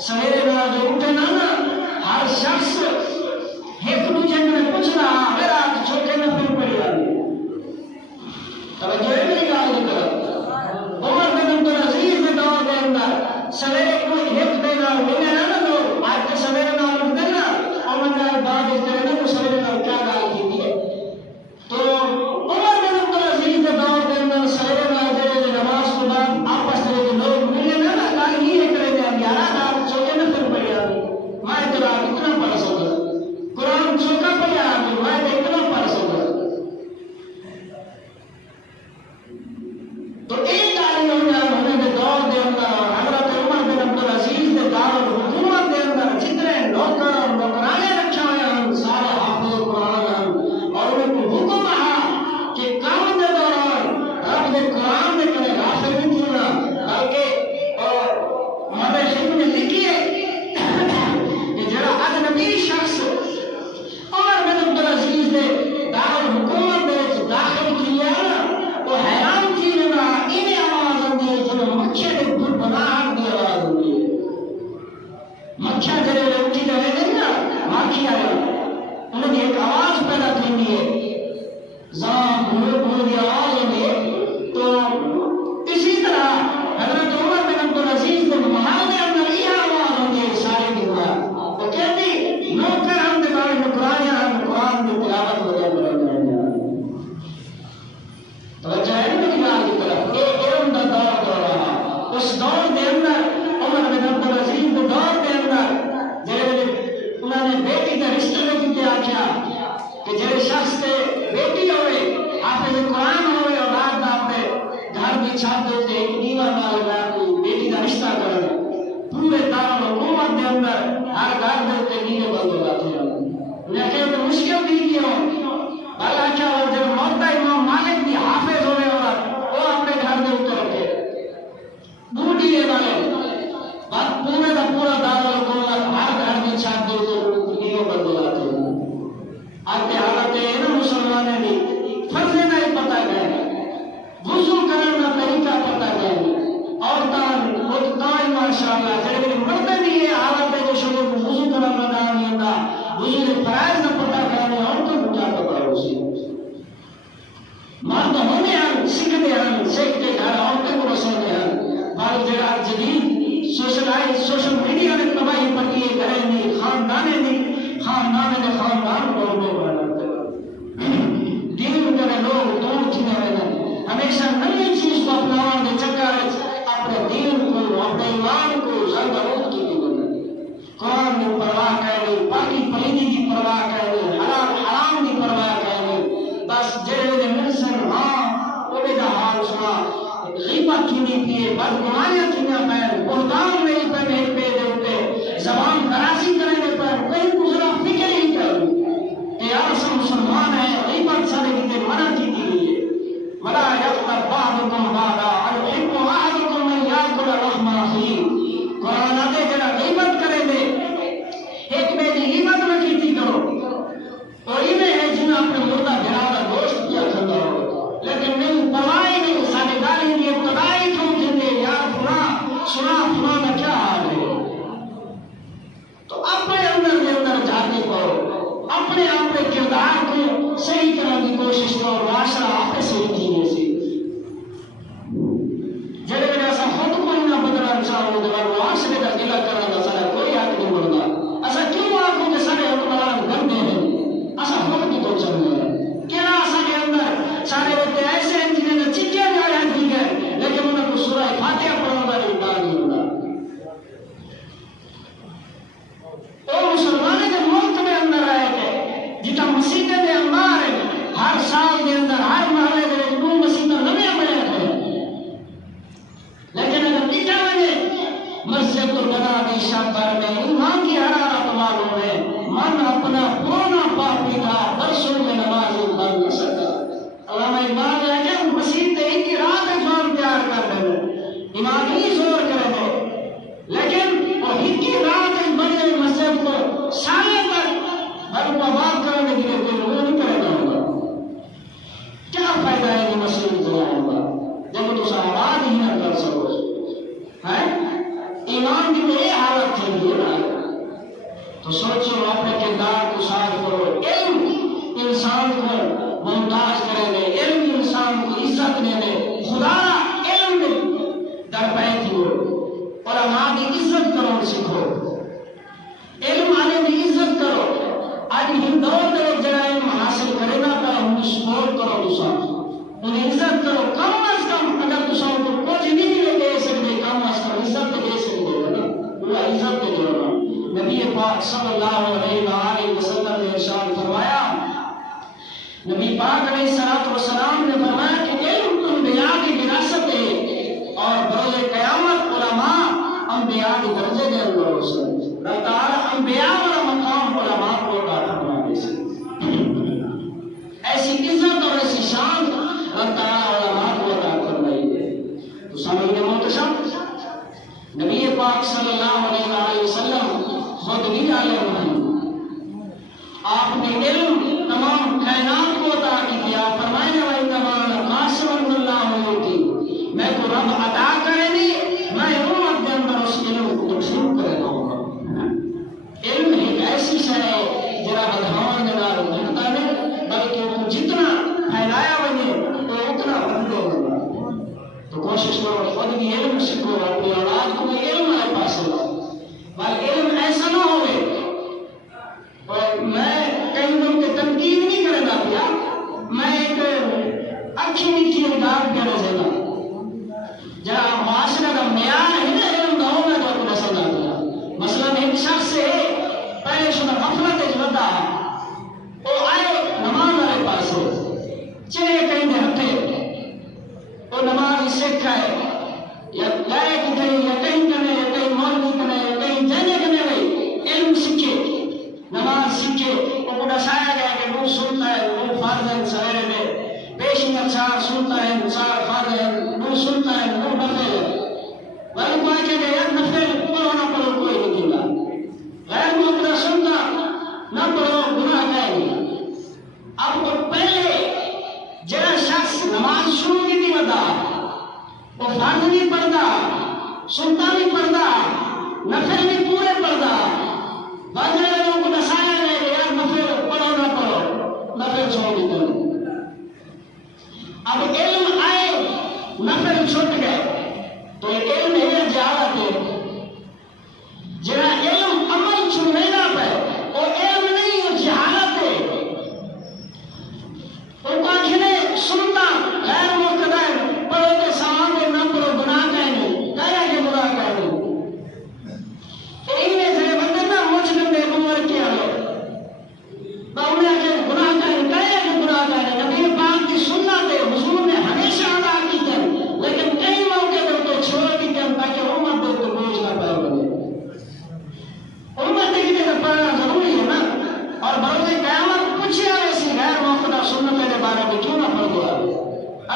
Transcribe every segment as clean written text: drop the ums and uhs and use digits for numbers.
سویرے نہ جو اٹھے نا ہر شخص ایک دوسرے نے پوچھنا میرا چھوٹے نہ پھر پڑی آئی توجہ ہے میری گال کرو عمر بن عبدالعزیز کے دور کے اندر سویرے کوئی ایک دن اور ملے نا تو آج کے سویرے نہ اٹھتے نا اور من کا بعد اس طرح تو سویرے نہ کیا گال کی ہے تو عمر بن عبدالعزیز کے دور کے اندر سویرے نہ جو نماز کے بعد آپس میں جو لوگ ملے نا گال یہ کرے گا 11 چھوٹے نہ پھر پڑی آئی میں تو اتنا پڑھ سکتا قرآن چھوٹا پڑی آئی میں تو اتنا پڑھ سکتا تو ایک تعلیم ہونے کے دور کے اندر حضرت عمر بن عبدالعزیز کے دارالحکومت کے اندر جتنے نوکر اور نوکرانے رکھے ہوئے ہیں سارے حافظ قرآن ہیں اور ان کو حکم ہے کہ کام کے دوران رب کے قرآن میں کنے غافل نہیں تھونا بلکہ مدرسے میں لکھیے کہ جڑا اجنبی شخص عمر بن عبدالعزیز نے دارالحکومت میں داخل کیا وہ حیران تھی نا انہیں آواز آتی ہے جنہوں مکھے نے بھر بناہٹ دی آواز آتی ہے مکھے جڑے اٹھی رہے ہیں نا ماکھی آیا انہوں نے ایک آواز پیدا کی ہے زام بھول بھول دی آواز ہوتی ہے تو اسی طرح حضرت عمر بن عبدالعزیز نے محل کے اندر یہ آواز ہوتی ہے سارے کی بات وہ کہتی نوکر ہم کے بارے میں قرآن کی تلاوت ہو جائے توجہ ہے میری بات کی طرف ایک علم کا دور ہو رہا اس دور کے اندر عمر بن عبدالعزیز کے دور کے اندر انہوں نے بیٹی کا رشتہ میں کیا کیا کہ جڑے شخص کے بیٹی ہوئے حافظ قرآن ہوئے اور رات اپنے گھر کی چھت دیتے ایک دیوار مال کوئی بیٹی کا رشتہ کرے پورے دارالحکومت کے اندر ہر گھر دیتے نیلے بند ہو جاتے ہیں لیکن تو مشکل بھی کیوں بھلا کیا ہو جب موتا امام مالک بھی حافظ ہوئے اور وہ اپنے گھر میں اتر کے بوٹی لے والے بات پورے کا پورا دارالحکومت ہر گھر میں چھت دیتے نیلے بند ہو جاتے ہیں آتے حالت ہے نا مسلمانوں بھی فرضے نہیں پتہ گئے وضو کرنے کا طریقہ پتہ گئے عورتان خودتان ماشاءاللہ جڑے مرد بھی یہ حالت ہے جو شروع وضو کرنے کا نام نہیں ہوتا وضو کے فرائض نہ پتہ کرنے عورتوں کو کیا پتہ ہو سی مرد ہونے ہیں سیکھتے گھر عورتوں کو رسونے ہیں بھائی جگہ جدید سوشل میڈیا نے تباہی پکی ہے گھریں نہیں خاندانے نے خاندان کو لوگ بناتے دین کرے لوگ دور چنے رہے ہمیشہ نئی چیز کو اپناؤں کے چکر اپنے دین کو اپنے ایمان کو زردرود کی قرآن کی پرواہ کرنی باقی پلیدی کی پرواہ کرنی حلال حرام کی پرواہ کرنی بس جڑے منسن ہاں وہ بھی حال سنا غیبت کینی پیے بدگمانیاں کینیاں پیر بہتان نہیں پر نہیں پہ دیتے زبان دراسی کرنے پر کوئی گزرا فکر ہی کر کہ آپ سے مسلمان ہیں غیبت سارے کی منع کی گئی ہے ولا یغتب بعضکم بعضا یحب احدکم ان یاکل لحم اخیہ قرآن آتے جڑا غیبت کرے دے ایک میں دی غیبت نہ کیتی کرو اور یہ ہے جنہیں اپنے مردہ بھرا گوشت کیا کھاتا ہو لیکن نہیں پرواہی نہیں سارے گالی کی ابتدائی کیوں جھنڈے یار سنا فلانا کیا حال ہے تو اپنے اندر جانے کو اپنے کردار کو صحیح کرنے کی کوشش کرو معاشرہ آپ صحیح جینے سے جڑے میں ایسا خود کوئی نہ بدلنا چاہوں تو معاشرے کا گلا کرنے کا سارا کوئی حق نہیں بنتا ایسا کیوں آنکھوں کے سارے حکمران گندے ہیں ایسا خود بھی تو چلنے ہیں کیا سارے اندر سارے ہوتے ایسے ہیں جنہیں نے چکے جایا ٹھیک ہے لیکن انہیں کو سورہ فاتحہ پڑھنے کا انکار نہیں ہوتا وہ مسلمانوں کے ملک میں اندر رہے تھے جتنا مسیحیں میں انبار ہے ہر سال کے اندر ہر محلے کے دو مسیحیں نمیاں بڑھے تھے لیکن اگر دیکھا میں مسجد تو بنا دی شب بھر میں ایمان کی حرارت معلوم ہے من اپنا پرانا پاپی تھا برسوں میں نماز بن نہ سکا علامہ اقبال ہے کہ مسیح تے ایک رات جوان تیار کر دے ایمان ہی زور کرے دے لیکن وہ ایک رات بنے مسجد کو سالے تک برباد کرنے کے لیے کوئی وہ نہیں کرے گا ہوگا کیا فائدہ ہے کہ مسجد جلاؤں گا جب تو آباد ہی نہ کر سکو ایمان کی تو یہ حالت کے لیے نا، تو سوچو اپنے کردار کو صاف کرو. علم انسان کو ممتاز کرے دے، علم انسان کو عزت دے دے. خدا علم در پہ ہو، علماء کی عزت کرو سیکھو، علم والے کی عزت کرو. آج ہندور دے جڑا علم حاصل کرے گا تو ہم سپورٹ کرو، دوسرا انہیں عزت کرو. کم از کم اگر دوسرا کو کچھ نہیں دے سکتے، کم از کم عزت دے سکتے نا، وہ عزت دے دو. نبی پاک صلی اللہ علیہ وآلہ وسلم نے ارشاد فرمایا، نبی پاک علیہ السلام نے فرمایا کہ علم انبیاء کی وراثت ہے اور بروز قیامت علماء انبیاء کے درجے کے اندر ہو سکتے. اللہ تعالیٰ انبیاء والا مقام علماء کو عطا فرما دے سکتے. ایسی عزت اور ایسی شان اللہ تعالیٰ علماء کو عطا فرمائی ہے. تو سامعین محترم، نبی پاک صلی اللہ علیہ وآلہ وسلم خود بھی عالم ہیں. آپ نے علم تمام کائنات کو عطا کیا. فرمایا وَإِنَّمَا قَاسِمٌ اللَّهُ يُؤْتِي، میں کو رب عطا کرے نہیں، میں امت کے اندر اس علم کو تقسیم کرے دوں گا. علم ایک ایسی شے ہے جرا بدھان کے نال بھٹتا نہیں، بلکہ وہ جتنا پھیلایا بنے تو اتنا بڑھتے ہوگا. تو کوشش کرو خود بھی علم سیکھو، اپنی اولاد کو بھی علم آئے پاس لاؤ. بل علم ایسا نہ ہوئے اور میں کئی لوگ کے تنقید نہیں کرنا پیا، میں ایک اچھی میٹھی انداز دینا چاہتا ہوں. جہاں معاشرے کا معیار ہے نا علم نہ ہوگا تو آپ کو سمجھا دیا. مثلاً ایک شخص سے پہلے شدہ غفلت اجلتا وہ آئے نماز والے پاس چلے کہیں دے ہتھے وہ نماز سیکھ ہے یا گائے کتنے یا کہیں کرنے یا کہیں مولوی کرنے یا کہیں جانے کرنے گئی علم سیکھے نماز سیکھے. وہ کو دسایا گیا کہ وہ سنتا ہے وہ فرض ہے سویرے میں، پیشی اچھار سنتا ہے چار فرض ہے، وہ سنتا ہے وہ نفل ہے. بھائی کو آکے گیا نفل پڑھو نہ پڑھو کوئی نہیں دیگا، غیر مقدر سنتا نہ پڑھو گناہ جائے گی. اب وہ پہلے جڑا شخص نماز شروع کی نہیں بتا، وہ فرض نہیں پڑھتا، سنتا نہیں پڑھتا، نفل بھی پورے پڑھتا. بعض لوگوں کو دسایا گیا کہ یار نفل پڑھو نہ پڑھو، نفل چھوڑ دو. اب علم آئے نفل چھوٹ گئے تو علم ہے جہالت ہے. جڑا علم عمل چھوڑے نہ پہ وہ علم نہیں، وہ جہالت ہے. وہ کاکھنے سنتا غیر مقتدر پڑھو کے سامان کو نہ پڑھو گناہ کہنے کہیا کہ گناہ کہنے. انہیں سے بندے نہ مجھے میں عمر کیا لو باؤنے کہ گناہ کہنے کہیا کہ گناہ کہنے. نبی پاک کی سنت ہے، حضور نے ہمیشہ ادا کی تھی، لیکن کئی موقع پر تو چھوڑ دی تھی تاکہ امت دے تو بوجھ نہ پائے بنے. امت دیکھنے کا پڑھنا ضروری ہے نا. اور بروز قیامت پوچھے ایسی غیر موقع سنت کے بارے میں کیوں نہ پڑھ دو.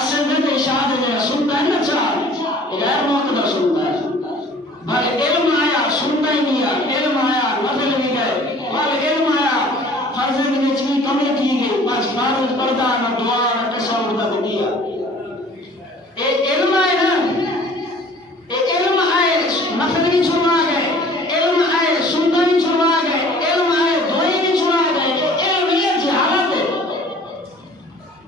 اصل میں تو اشارہ ہے سنتا ہے نا، اچھا غیر موقع سنتا ہے. بھائی علم آیا سنتا ہی نہیں ہے، علم آیا نفل بھی گئے، بھائی علم آیا فرض میں چیز کمی کی گئی، بس فارغ پردہ نہ دعا نہ تصور نہ دیا. علم آئے نا، علم آئے نفل بھی چھڑوا گئے، علم آئے سنتا بھی چھڑوا گئے، علم آئے دعائیں بھی چھڑوا گئے. علم یہ جہالت ہے.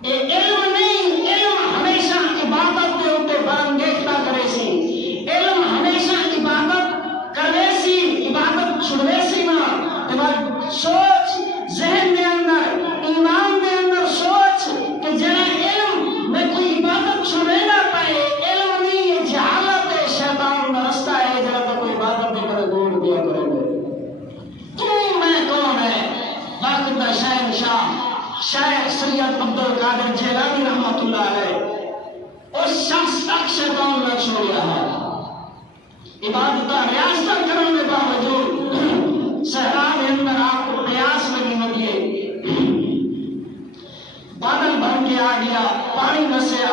علم نہیں، علم ہمیشہ عبادت کے اوپر بارانگیختہ کرے سی. علم ہمیشہ عبادت کرے سی، عبادت چھڑے سی نہ. سوچ ذہن میں اندر ایمان میں اندر سوچ کہ جڑا علم میں کوئی عبادت چھڑے نہ پائے. علم نہیں، یہ جہالت ہے، شیطان کا رستہ ہے. جڑا تو کوئی عبادت دے کر دور دیا کرے تو میں کون ہے. وقت دا شہنشاہ شیخ سید عبدالقادر جیلانی رحمۃ اللہ علیہ اس شخص تک شیطان نہ چھوڑیا ہے. عبادت ریاست کرنے کے باوجود صحرا کے اندر آپ کو پیاس لگی ہوتی ہے، بادل بن کے آ گیا، پانی نسیا.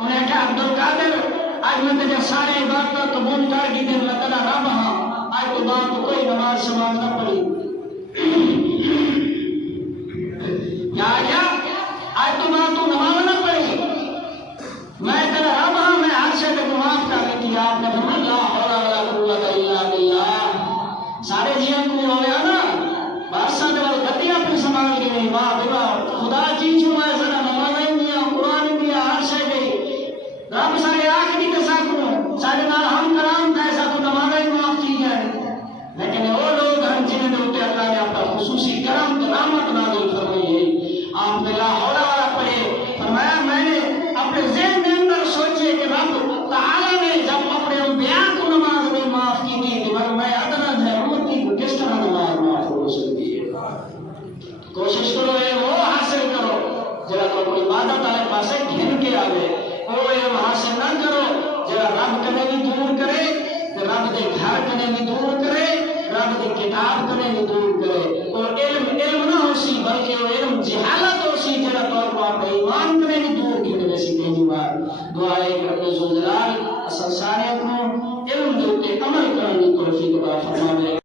انہیں کہا عبدالقادر آج میں تجھے سارے عبادت قبول کر کی دن اللہ تعالیٰ رب ہاں آج تو بات تو کوئی نماز شماز نہ پڑی. کیا آج تو بات تو نماز نہ پڑی، میں تیرا رب ہاں، میں حادثے کو معاف کر دیتی. آپ نے فرمایا لا حول ولا قوت الا باللہ. گھر کنے بھی دور کرے رب کی کتاب کنے بھی دور کرے اور علم نہ ہو سی بلکہ علم جہالت ہو سی جڑا طور پر آپ ایمان کنے بھی دور کی وجہ سے پہلی بار دعائے کہ رب ذوالجلال اصل سارے کو علم دے عمل کرنے کی توفیق عطا فرمائے